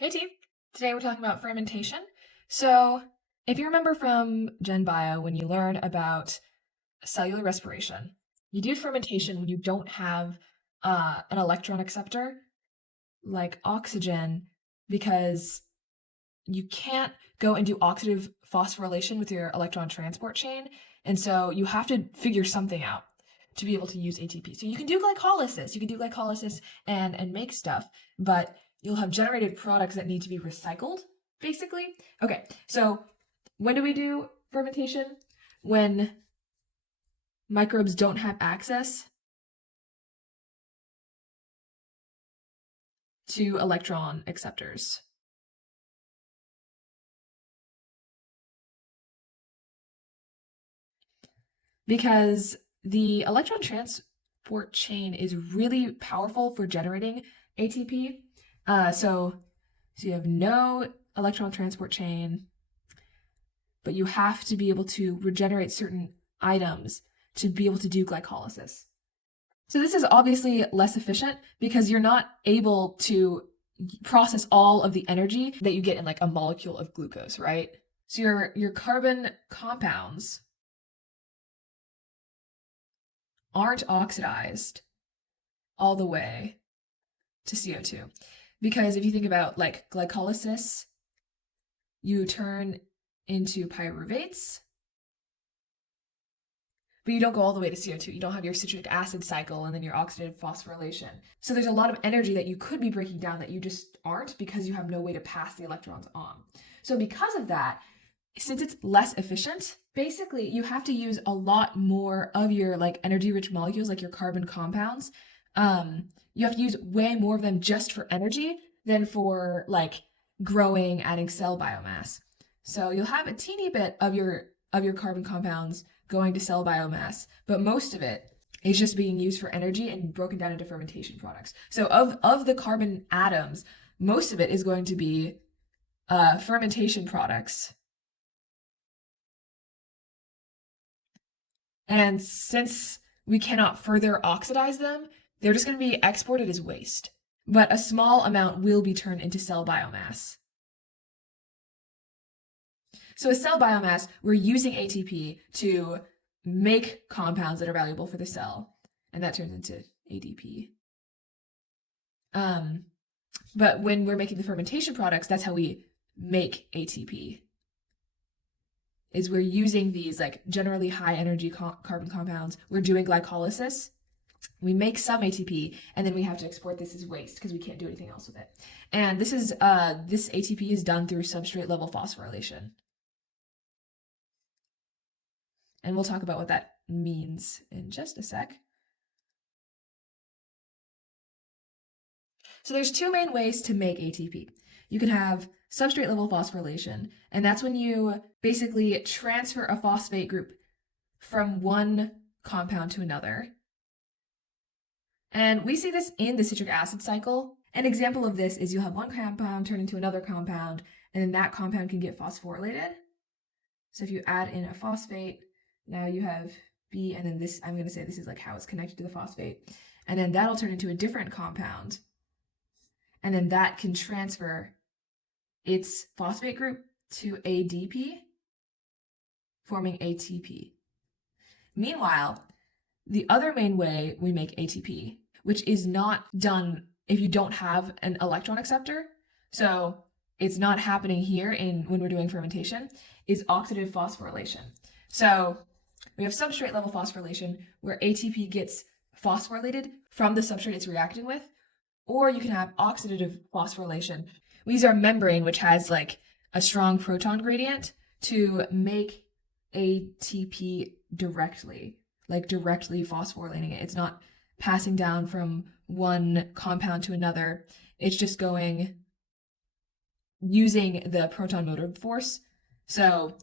Hey team! Today we're talking about fermentation. So, if you remember from Gen Bio, when you learn about cellular respiration, you do fermentation when you don't have an electron acceptor like oxygen because you can't go and do oxidative phosphorylation with your electron transport chain. And so you have to figure something out to be able to use ATP. So you can do glycolysis. You can do glycolysis and make stuff, but you'll have generated products that need to be recycled, basically. Okay, so when do we do fermentation? When microbes don't have access to electron acceptors. Because the electron transport chain is really powerful for generating ATP. So you have no electron transport chain, but you have to be able to regenerate certain items to be able to do glycolysis. So this is obviously less efficient because you're not able to process all of the energy that you get in like a molecule of glucose, right? So your carbon compounds aren't oxidized all the way to CO2. Because if you think about like glycolysis, you turn into pyruvates, but you don't go all the way to CO2. You don't have your citric acid cycle and then your oxidative phosphorylation. So there's a lot of energy that you could be breaking down that you just aren't because you have no way to pass the electrons on. So because of that, since it's less efficient, basically you have to use a lot more of your like energy rich molecules, like your carbon compounds. You have to use way more of them just for energy than for like growing, adding cell biomass. So you'll have a teeny bit of your carbon compounds going to cell biomass, but most of it is just being used for energy and broken down into fermentation products. So of the carbon atoms, most of it is going to be fermentation products. And since we cannot further oxidize them, they're just going to be exported as waste. But a small amount will be turned into cell biomass. So as cell biomass, we're using ATP to make compounds that are valuable for the cell, and that turns into ADP. But when we're making the fermentation products, that's how we make ATP. Is we're using these like generally high energy carbon compounds. We're doing glycolysis. We make some ATP, and then we have to export this as waste because we can't do anything else with it. And this is this ATP is done through substrate level phosphorylation. And we'll talk about what that means in just a sec. So there's two main ways to make ATP. You can have substrate level phosphorylation, and that's when you basically transfer a phosphate group from one compound to another. And we see this in the citric acid cycle. An example of this is you'll have one compound turn into another compound, and then that compound can get phosphorylated. So if you add in a phosphate, now you have B, and then this, I'm going to say this is like how it's connected to the phosphate. And then that'll turn into a different compound. And then that can transfer its phosphate group to ADP, forming ATP. Meanwhile, the other main way we make ATP, which is not done if you don't have an electron acceptor, so it's not happening here when we're doing fermentation, is oxidative phosphorylation. So we have substrate level phosphorylation where ATP gets phosphorylated from the substrate it's reacting with, or you can have oxidative phosphorylation. We use our membrane, which has like a strong proton gradient, to make ATP directly, like directly phosphorylating it. It's not passing down from one compound to another. It's just going using the proton motor force. So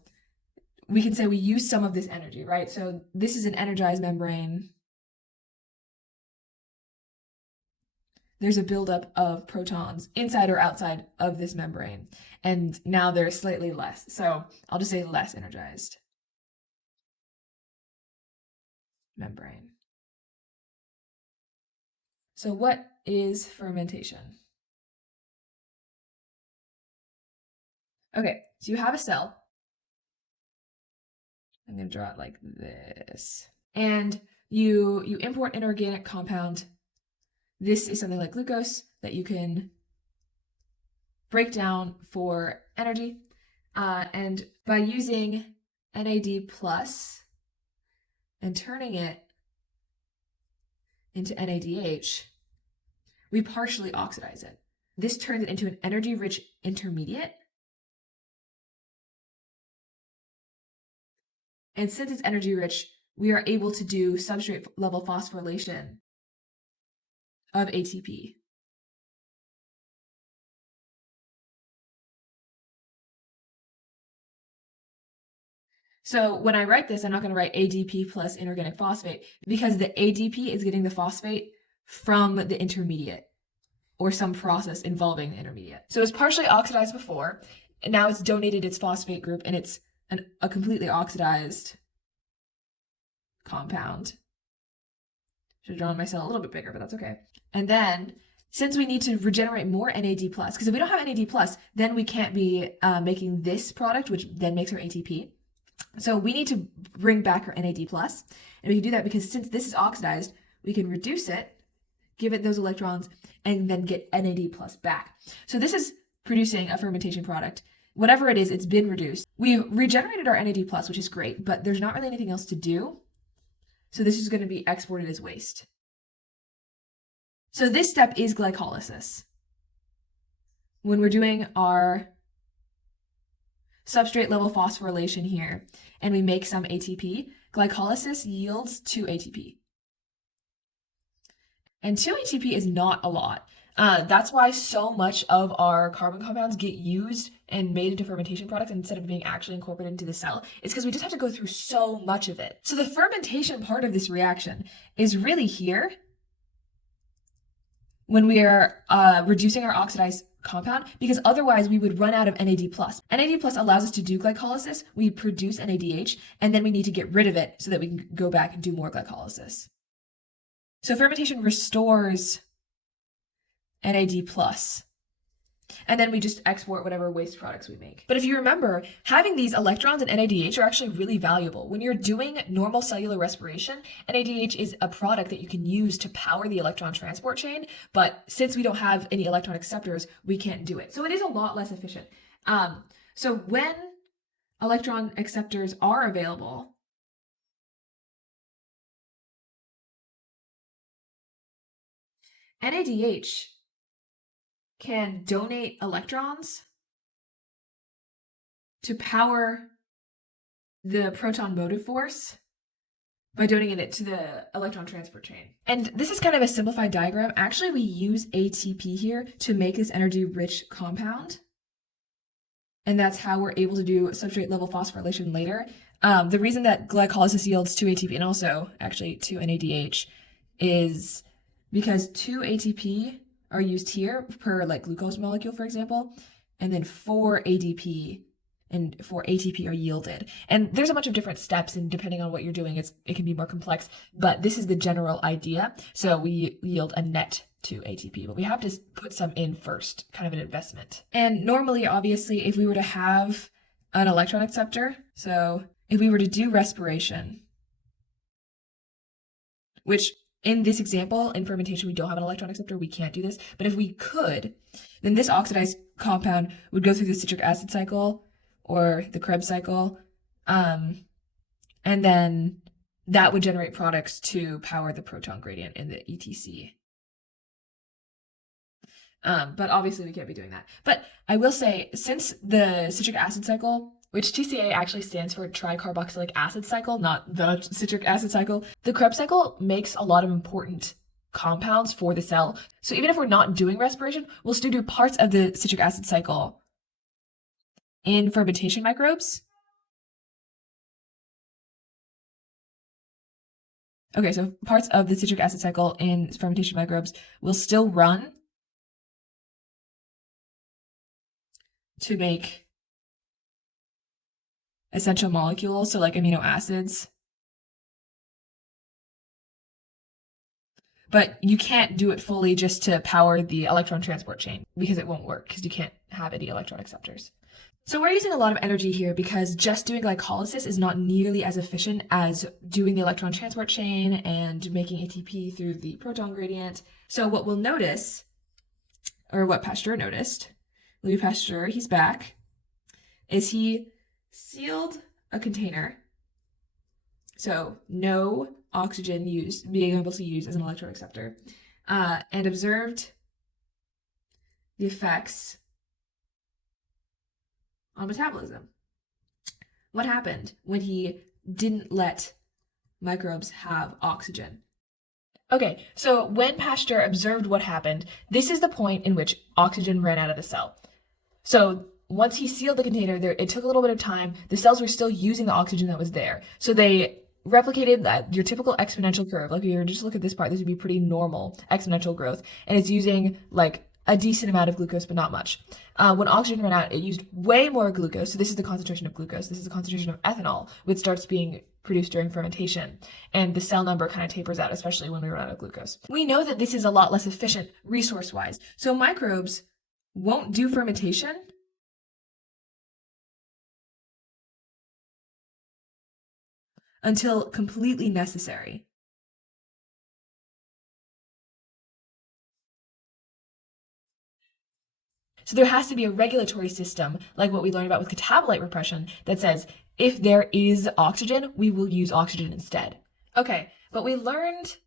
we can say we use some of this energy, right? So this is an energized membrane. There's a buildup of protons inside or outside of this membrane. And now they're slightly less. So I'll just say less energized membrane. So what is fermentation? Okay, so you have a cell. I'm going to draw it like this. And you import an organic compound. This is something like glucose that you can break down for energy. And by using NAD plus and turning it into NADH, we partially oxidize it. This turns it into an energy-rich intermediate. And since it's energy-rich, we are able to do substrate level phosphorylation of ATP. So when I write this, I'm not going to write ADP plus inorganic phosphate because the ADP is getting the phosphate from the intermediate or some process involving the intermediate. So it's partially oxidized before, and now it's donated its phosphate group, and it's a completely oxidized compound. Should have drawn my cell a little bit bigger, but that's okay. And then, since we need to regenerate more NAD+, because if we don't have NAD+, then we can't be making this product, which then makes our ATP. So we need to bring back our NAD+, and we can do that because since this is oxidized, we can reduce it, give it those electrons, and then get NAD+ back. So this is producing a fermentation product. Whatever it is, it's been reduced. We've regenerated our NAD+, which is great, but there's not really anything else to do. So this is going to be exported as waste. So this step is glycolysis. When we're doing our substrate level phosphorylation here, and we make some ATP, glycolysis yields 2 ATP. And 2 ATP is not a lot. That's why so much of our carbon compounds get used and made into fermentation products instead of being actually incorporated into the cell. It's because we just have to go through so much of it. So the fermentation part of this reaction is really here when we are reducing our oxidized compound, because otherwise we would run out of NAD+. NAD+ allows us to do glycolysis. We produce NADH, and then we need to get rid of it so that we can go back and do more glycolysis. So fermentation restores NAD+, and then we just export whatever waste products we make. But if you remember, having these electrons in NADH are actually really valuable. When you're doing normal cellular respiration, NADH is a product that you can use to power the electron transport chain, but since we don't have any electron acceptors, we can't do it. So it is a lot less efficient. So when electron acceptors are available, NADH can donate electrons to power the proton motive force by donating it to the electron transport chain. And this is kind of a simplified diagram. Actually, we use ATP here to make this energy-rich compound. And that's how we're able to do substrate level phosphorylation later. The reason that glycolysis yields 2 ATP and also actually 2 NADH is because 2 ATP are used here per like glucose molecule, for example, and then 4 ADP and 4 ATP are yielded. And there's a bunch of different steps, and depending on what you're doing, it can be more complex, but this is the general idea. So we yield a net 2 ATP, but we have to put some in first, kind of an investment. And normally, obviously, if we were to have an electron acceptor, so if we were to do respiration, which in this example, in fermentation, we don't have an electron acceptor, we can't do this. But if we could, then this oxidized compound would go through the citric acid cycle or the Krebs cycle, and then that would generate products to power the proton gradient in the ETC. But obviously we can't be doing that. But I will say, since the citric acid cycle, which TCA actually stands for tricarboxylic acid cycle, not the citric acid cycle, the Krebs cycle makes a lot of important compounds for the cell. So even if we're not doing respiration, we'll still do parts of the citric acid cycle in fermentation microbes. Okay, so parts of the citric acid cycle in fermentation microbes will still run to make essential molecules, so like amino acids. But you can't do it fully just to power the electron transport chain because it won't work because you can't have any electron acceptors. So we're using a lot of energy here because just doing glycolysis is not nearly as efficient as doing the electron transport chain and making ATP through the proton gradient. So what we'll notice, or what Pasteur noticed, Louis Pasteur, he's back, is he sealed a container. So no oxygen being able to use as an electron acceptor, and observed the effects on metabolism. What happened when he didn't let microbes have oxygen? Okay, so when Pasteur observed what happened, this is the point in which oxygen ran out of the cell. So once he sealed the container, it took a little bit of time. The cells were still using the oxygen that was there. So they replicated your typical exponential curve. Like if you were just look at this part, this would be pretty normal exponential growth. And it's using like a decent amount of glucose, but not much. When oxygen ran out, it used way more glucose. So this is the concentration of glucose. This is the concentration of ethanol, which starts being produced during fermentation. And the cell number kind of tapers out, especially when we run out of glucose. We know that this is a lot less efficient resource-wise. So microbes won't do fermentation until completely necessary. So there has to be a regulatory system, like what we learned about with catabolite repression, that says if there is oxygen, we will use oxygen instead. Okay, but we learned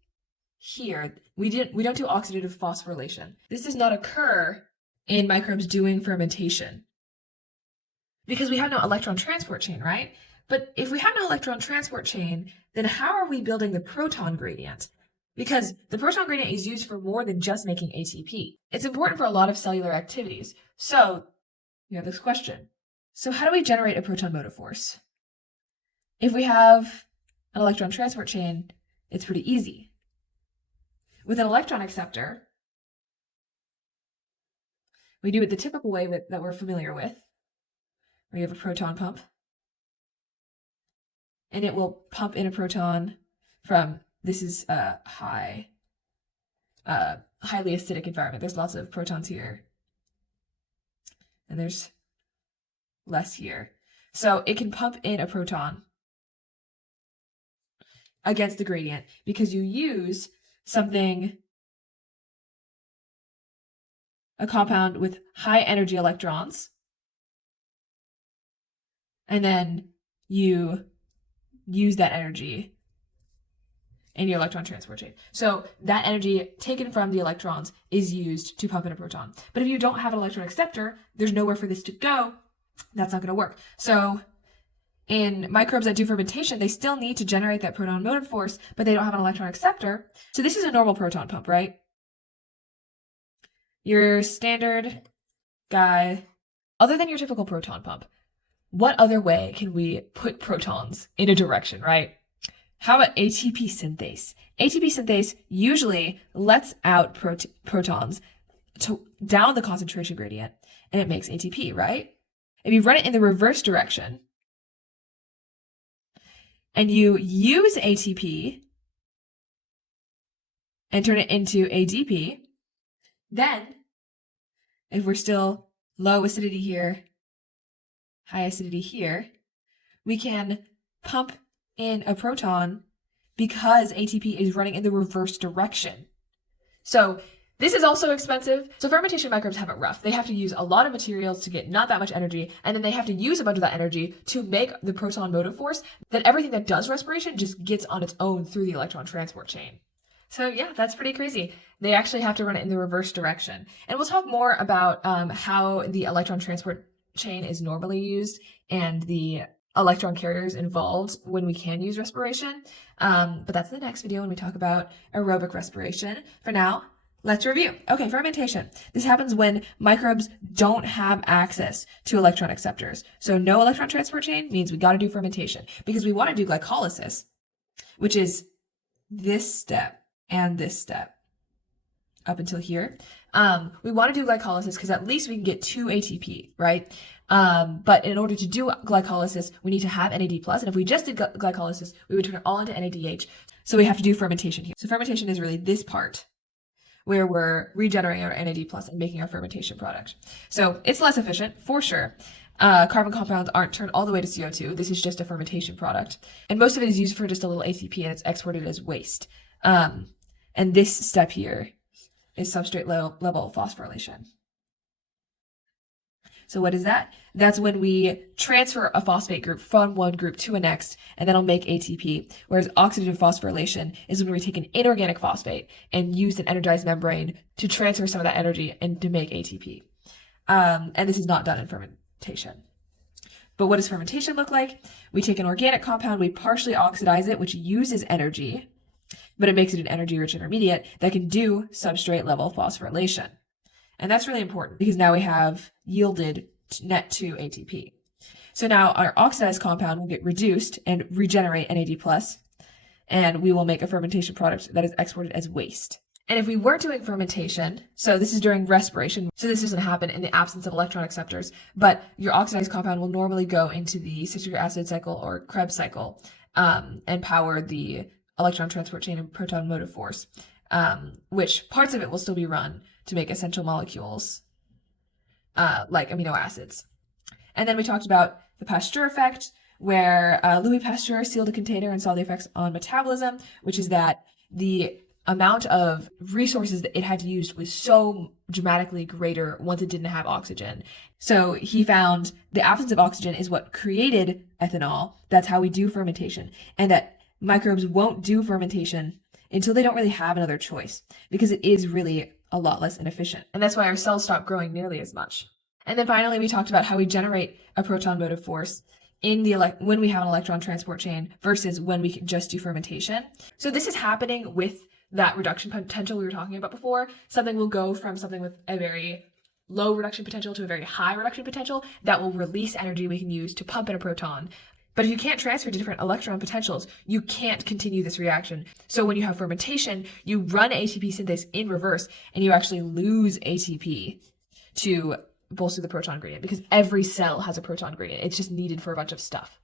here we don't do oxidative phosphorylation. This does not occur in microbes doing fermentation because we have no electron transport chain, right? But if we have no electron transport chain, then how are we building the proton gradient? Because the proton gradient is used for more than just making ATP. It's important for a lot of cellular activities. So you have this question. So how do we generate a proton motive force? If we have an electron transport chain, it's pretty easy. With an electron acceptor, we do it the typical way that we're familiar with, where you have a proton pump, and it will pump in a proton from, this is a highly acidic environment. There's lots of protons here, and there's less here. So it can pump in a proton against the gradient because you use a compound with high energy electrons, and then you use that energy in your electron transport chain. So that energy taken from the electrons is used to pump in a proton. But if you don't have an electron acceptor, there's nowhere for this to go. That's not going to work. So in microbes that do fermentation, they still need to generate that proton motive force, but they don't have an electron acceptor. So this is a normal proton pump, right? Your standard guy, other than your typical proton pump, what other way can we put protons in a direction, right? How about ATP synthase? ATP synthase usually lets out protons down the concentration gradient, and it makes ATP, right? If you run it in the reverse direction, and you use ATP and turn it into ADP, then if we're still low acidity here, high acidity here, we can pump in a proton because ATP is running in the reverse direction. So this is also expensive. So fermentation microbes have it rough. They have to use a lot of materials to get not that much energy, and then they have to use a bunch of that energy to make the proton motive force that everything that does respiration just gets on its own through the electron transport chain. So yeah, that's pretty crazy. They actually have to run it in the reverse direction. And we'll talk more about how the electron transport chain is normally used and the electron carriers involved when we can use respiration. But that's in the next video when we talk about aerobic respiration. For now, let's review. Okay, fermentation. This happens when microbes don't have access to electron acceptors. So no electron transport chain means we got to do fermentation because we want to do glycolysis, which is this step and this step up until here. We want to do glycolysis because at least we can get 2 ATP, right? But in order to do glycolysis, we need to have NAD+. And if we just did glycolysis, we would turn it all into NADH. So we have to do fermentation here. So fermentation is really this part where we're regenerating our NAD+ and making our fermentation product. So it's less efficient for sure. carbon compounds aren't turned all the way to CO2. This is just a fermentation product. And most of it is used for just a little ATP, and it's exported as waste. And this step here is substrate level phosphorylation. So what is that? That's when we transfer a phosphate group from one group to a next, and that'll make ATP. Whereas oxidative phosphorylation is when we take an inorganic phosphate and use an energized membrane to transfer some of that energy and to make ATP. And this is not done in fermentation. But what does fermentation look like? We take an organic compound, we partially oxidize it, which uses energy, but it makes it an energy-rich intermediate that can do substrate level phosphorylation. And that's really important because now we have yielded net 2 ATP. So now our oxidized compound will get reduced and regenerate NAD+, and we will make a fermentation product that is exported as waste. And if we weren't doing fermentation, so this is during respiration, so this doesn't happen in the absence of electron acceptors, but your oxidized compound will normally go into the citric acid cycle or Krebs cycle and power the electron transport chain and proton motive force, which parts of it will still be run to make essential molecules like amino acids. And then we talked about the Pasteur effect, where Louis Pasteur sealed a container and saw the effects on metabolism, which is that the amount of resources that it had to use was so dramatically greater once it didn't have oxygen. So he found the absence of oxygen is what created ethanol. That's how we do fermentation. And that microbes won't do fermentation until they don't really have another choice, because it is really a lot less inefficient. And that's why our cells stop growing nearly as much. And then finally, we talked about how we generate a proton motive force in the when we have an electron transport chain versus when we can just do fermentation. So this is happening with that reduction potential we were talking about before. Something will go from something with a very low reduction potential to a very high reduction potential that will release energy we can use to pump in a proton. But if you can't transfer to different electron potentials, you can't continue this reaction. So when you have fermentation, you run ATP synthase in reverse and you actually lose ATP to bolster the proton gradient, because every cell has a proton gradient. It's just needed for a bunch of stuff.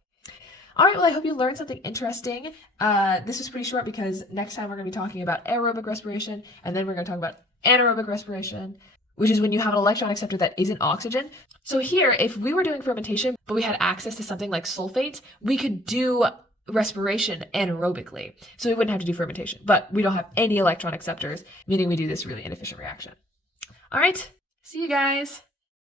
All right, well, I hope you learned something interesting. This was pretty short because next time we're going to be talking about aerobic respiration, and then we're going to talk about anaerobic respiration, which is when you have an electron acceptor that isn't oxygen. So here, if we were doing fermentation, but we had access to something like sulfates, we could do respiration anaerobically. So we wouldn't have to do fermentation, but we don't have any electron acceptors, meaning we do this really inefficient reaction. All right, see you guys.